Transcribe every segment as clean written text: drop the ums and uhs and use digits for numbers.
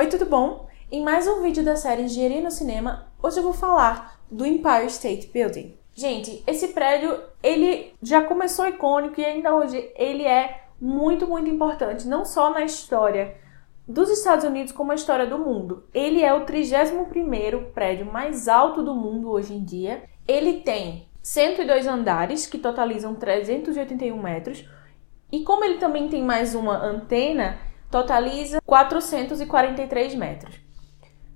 Oi, tudo bom? Em mais um vídeo da série Engenharia no Cinema, hoje eu vou falar do Empire State Building. Gente, esse prédio, ele já começou icônico e ainda hoje ele é muito importante, não só na história dos Estados Unidos, como a história do mundo. Ele é o 31º prédio mais alto do mundo hoje em dia. Ele tem 102 andares, que totalizam 381 metros. E como ele também tem mais uma antena, totaliza 443 metros.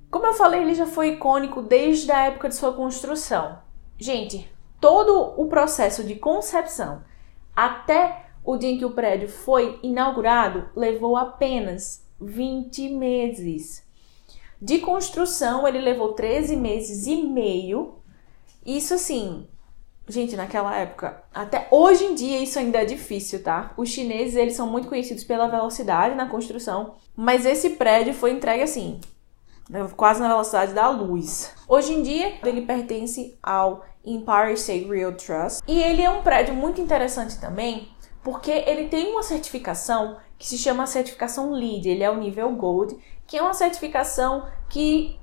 Como eu falei, ele já foi icônico desde a época de sua construção. Gente, todo o processo de concepção até o dia em que o prédio foi inaugurado levou apenas 20 meses. De construção, ele levou 13 meses e meio. Isso assim, gente, naquela época, até hoje em dia isso ainda é difícil, tá? Os chineses, eles são muito conhecidos pela velocidade na construção, mas esse prédio foi entregue assim, quase na velocidade da luz. Hoje em dia, ele pertence ao Empire State Real Trust e ele é um prédio muito interessante também, porque ele tem uma certificação que se chama certificação LEED, ele é o nível Gold, que é uma certificação que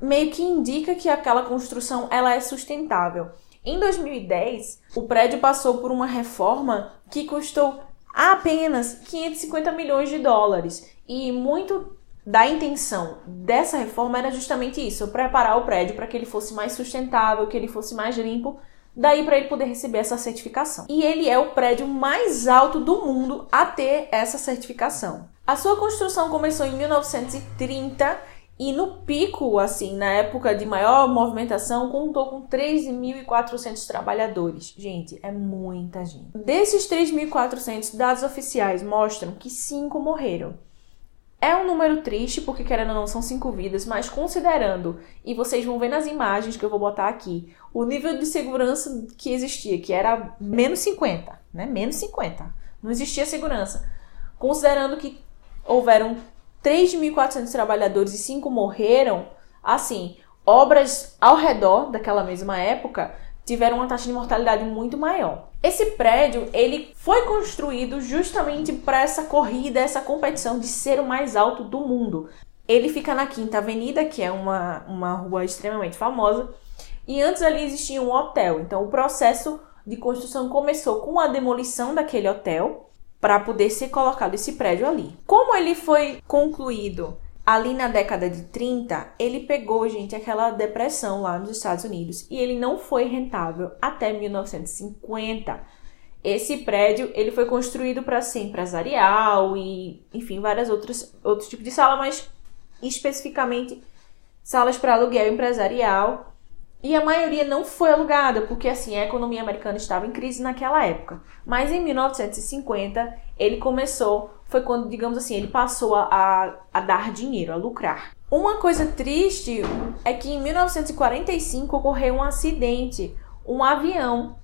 meio que indica que aquela construção ela é sustentável. Em 2010, o prédio passou por uma reforma que custou apenas 550 milhões de dólares. E muito da intenção dessa reforma era justamente isso, preparar o prédio para que ele fosse mais sustentável, que ele fosse mais limpo, daí para ele poder receber essa certificação. E ele é o prédio mais alto do mundo a ter essa certificação. A sua construção começou em 1930 e no pico, assim, na época de maior movimentação, contou com 3.400 trabalhadores. Gente, é muita gente. Desses 3.400, dados oficiais mostram que 5 morreram. É um número triste, porque querendo ou não, são 5 vidas, mas considerando, e vocês vão ver nas imagens que eu vou botar aqui, o nível de segurança que existia, que era menos 50, né? Menos 50. Não existia segurança. Considerando que houveram 3.400 trabalhadores e 5 morreram, assim, obras ao redor daquela mesma época tiveram uma taxa de mortalidade muito maior. Esse prédio, ele foi construído justamente para essa corrida, essa competição de ser o mais alto do mundo. Ele fica na Quinta Avenida, que é uma rua extremamente famosa, e antes ali existia um hotel. Então, o processo de construção começou com a demolição daquele hotel, para poder ser colocado esse prédio ali. Como ele foi concluído ali na década de 30, ele pegou, gente, aquela depressão lá nos Estados Unidos e ele não foi rentável até 1950. Esse prédio, ele foi construído para ser empresarial e, enfim, outros tipos de sala, mas especificamente salas para aluguel empresarial. E a maioria não foi alugada, porque assim, a economia americana estava em crise naquela época. Mas em 1950, ele foi quando, digamos assim, ele passou a dar dinheiro, a lucrar. Uma coisa triste é que em 1945 ocorreu um acidente. Um avião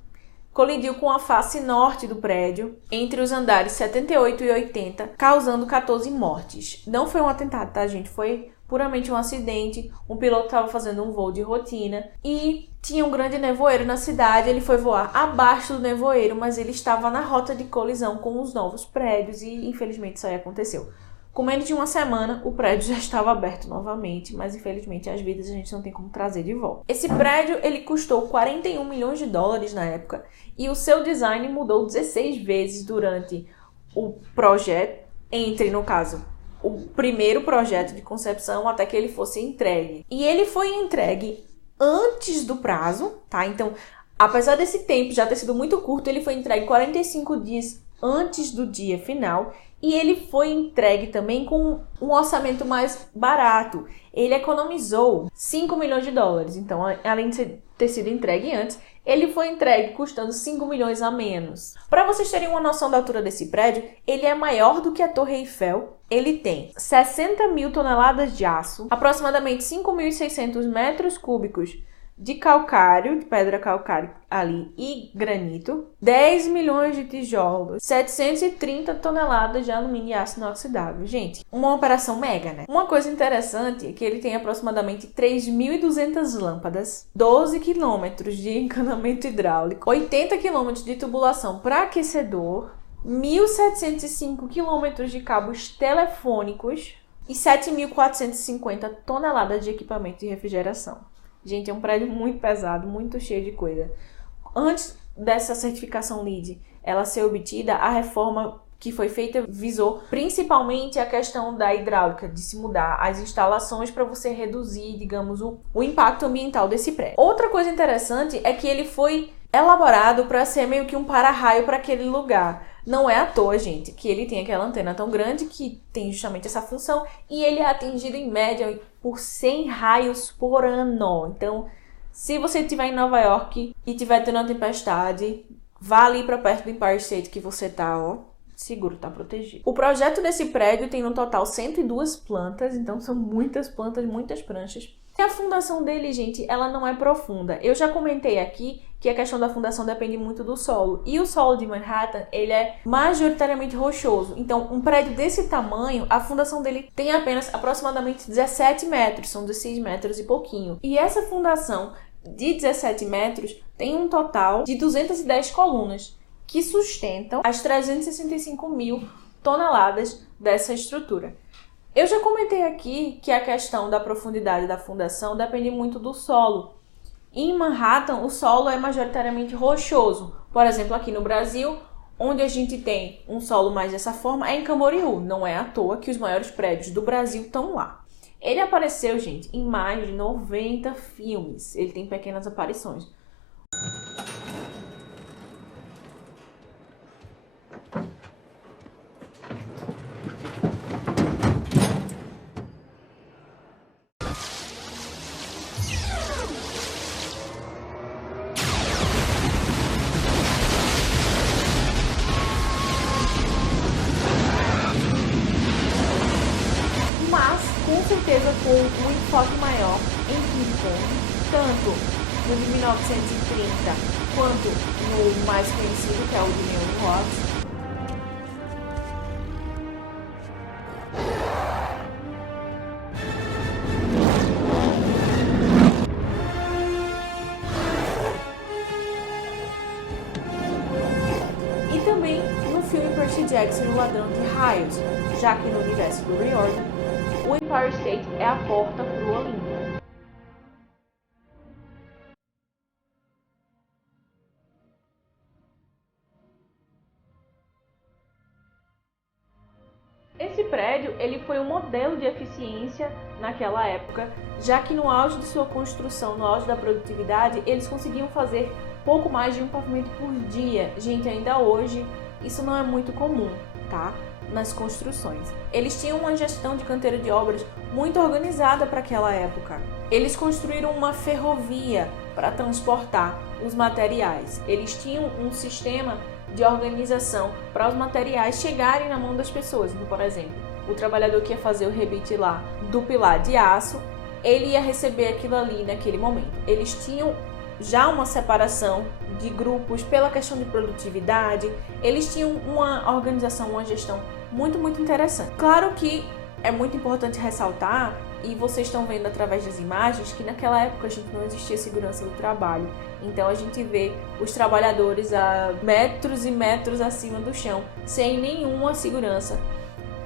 colidiu com a face norte do prédio, entre os andares 78 e 80, causando 14 mortes. Não foi um atentado, tá, gente? Foi puramente um acidente. Um piloto estava fazendo um voo de rotina e tinha um grande nevoeiro na cidade. Ele foi voar abaixo do nevoeiro, mas ele estava na rota de colisão com os novos prédios e infelizmente isso aí aconteceu. Com menos de uma semana, o prédio já estava aberto novamente, mas infelizmente as vidas a gente não tem como trazer de volta. Esse prédio, ele custou 41 milhões de dólares na época e o seu design mudou 16 vezes durante o projeto, no caso, o primeiro projeto de concepção até que ele fosse entregue. E ele foi entregue antes do prazo, tá? Então, apesar desse tempo já ter sido muito curto, ele foi entregue 45 dias antes do dia final e ele foi entregue também com um orçamento mais barato. Ele economizou 5 milhões de dólares. Então, além de ter sido entregue antes, ele foi entregue custando 5 milhões a menos. Para vocês terem uma noção da altura desse prédio, ele é maior do que a Torre Eiffel. Ele tem 60 mil toneladas de aço, aproximadamente 5.600 metros cúbicos de calcário, de pedra calcária ali e granito, 10 milhões de tijolos, 730 toneladas de alumínio e aço inoxidável. Gente, uma operação mega, né? Uma coisa interessante é que ele tem aproximadamente 3.200 lâmpadas, 12 quilômetros de encanamento hidráulico, 80 quilômetros de tubulação para aquecedor, 1.705 quilômetros de cabos telefônicos e 7.450 toneladas de equipamento de refrigeração. Gente, é um prédio muito pesado, muito cheio de coisa. Antes dessa certificação LEED ela ser obtida, a reforma que foi feita visou principalmente a questão da hidráulica, de se mudar as instalações para você reduzir, digamos, o impacto ambiental desse prédio. Outra coisa interessante é que ele foi elaborado para ser meio que um para-raio para aquele lugar. Não é à toa, gente, que ele tem aquela antena tão grande que tem justamente essa função e ele é atingido em média por 100 raios por ano. Então, se você estiver em Nova York e estiver tendo uma tempestade, vá ali para perto do Empire State que você tá, seguro, tá protegido. O projeto desse prédio tem no total 102 plantas, então são muitas plantas, muitas pranchas. E a fundação dele, gente, ela não é profunda. Eu já comentei aqui que a questão da fundação depende muito do solo. E o solo de Manhattan, ele é majoritariamente rochoso. Então, um prédio desse tamanho, a fundação dele tem apenas aproximadamente 17 metros. São 16 metros e pouquinho. E essa fundação de 17 metros tem um total de 210 colunas que sustentam as 365 mil toneladas dessa estrutura. Eu já comentei aqui que a questão da profundidade da fundação depende muito do solo. Em Manhattan, o solo é majoritariamente rochoso. Por exemplo, aqui no Brasil, onde a gente tem um solo mais dessa forma, é em Camboriú. Não é à toa que os maiores prédios do Brasil estão lá. Ele apareceu, gente, em mais de 90 filmes. Ele tem pequenas aparições. Com certeza com um enfoque maior em King Kong, tanto no de 1930 quanto no mais conhecido, que é o de Naomi Watts. E também no filme Percy Jackson e o Ladrão de Raios, já que no universo do Riordan, o Empire State é a porta para o Olimpo. Esse prédio ele foi um modelo de eficiência naquela época, já que no auge de sua construção, no auge da produtividade, eles conseguiam fazer pouco mais de um pavimento por dia. Gente, ainda hoje isso não é muito comum, tá? Nas construções. Eles tinham uma gestão de canteiro de obras muito organizada para aquela época. Eles construíram uma ferrovia para transportar os materiais. Eles tinham um sistema de organização para os materiais chegarem na mão das pessoas. Então, por exemplo, o trabalhador que ia fazer o rebite lá do pilar de aço, ele ia receber aquilo ali naquele momento. Eles tinham já uma separação de grupos pela questão de produtividade. Eles tinham uma organização, uma gestão muito interessante. Claro que é muito importante ressaltar, e vocês estão vendo através das imagens, que naquela época a gente não existia segurança do trabalho. Então a gente vê os trabalhadores a metros e metros acima do chão, sem nenhuma segurança,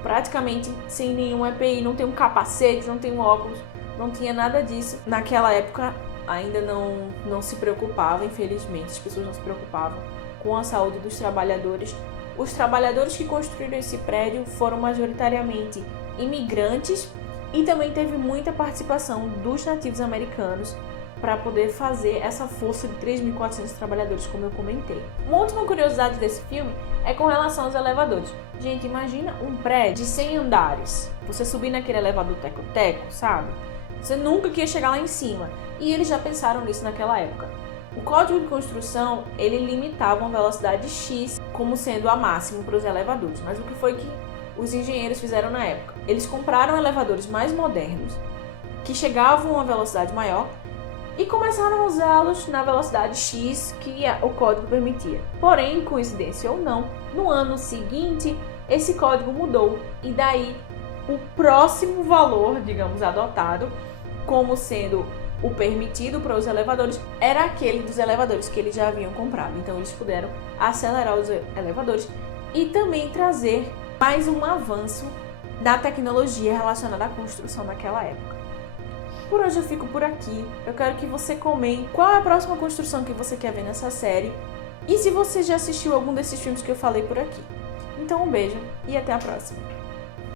praticamente sem nenhum EPI, não tem um capacete, não tem um óculos, não tinha nada disso. Naquela época ainda não se preocupava, infelizmente, as pessoas não se preocupavam com a saúde dos trabalhadores. Os trabalhadores que construíram esse prédio foram majoritariamente imigrantes e também teve muita participação dos nativos americanos para poder fazer essa força de 3.400 trabalhadores, como eu comentei. Uma última curiosidade desse filme é com relação aos elevadores. Gente, imagina um prédio de 100 andares, você subir naquele elevador teco-teco, sabe? Você nunca queria chegar lá em cima. E eles já pensaram nisso naquela época. O código de construção, ele limitava uma velocidade X como sendo a máxima para os elevadores. Mas o que foi que os engenheiros fizeram na época? Eles compraram elevadores mais modernos, que chegavam a uma velocidade maior, e começaram a usá-los na velocidade X que o código permitia. Porém, coincidência ou não, no ano seguinte, esse código mudou. E daí, o próximo valor, digamos, adotado, como sendo o permitido para os elevadores, era aquele dos elevadores que eles já haviam comprado. Então eles puderam acelerar os elevadores e também trazer mais um avanço da tecnologia relacionada à construção naquela época. Por hoje eu fico por aqui. Eu quero que você comente qual é a próxima construção que você quer ver nessa série e se você já assistiu algum desses filmes que eu falei por aqui. Então um beijo e até a próxima!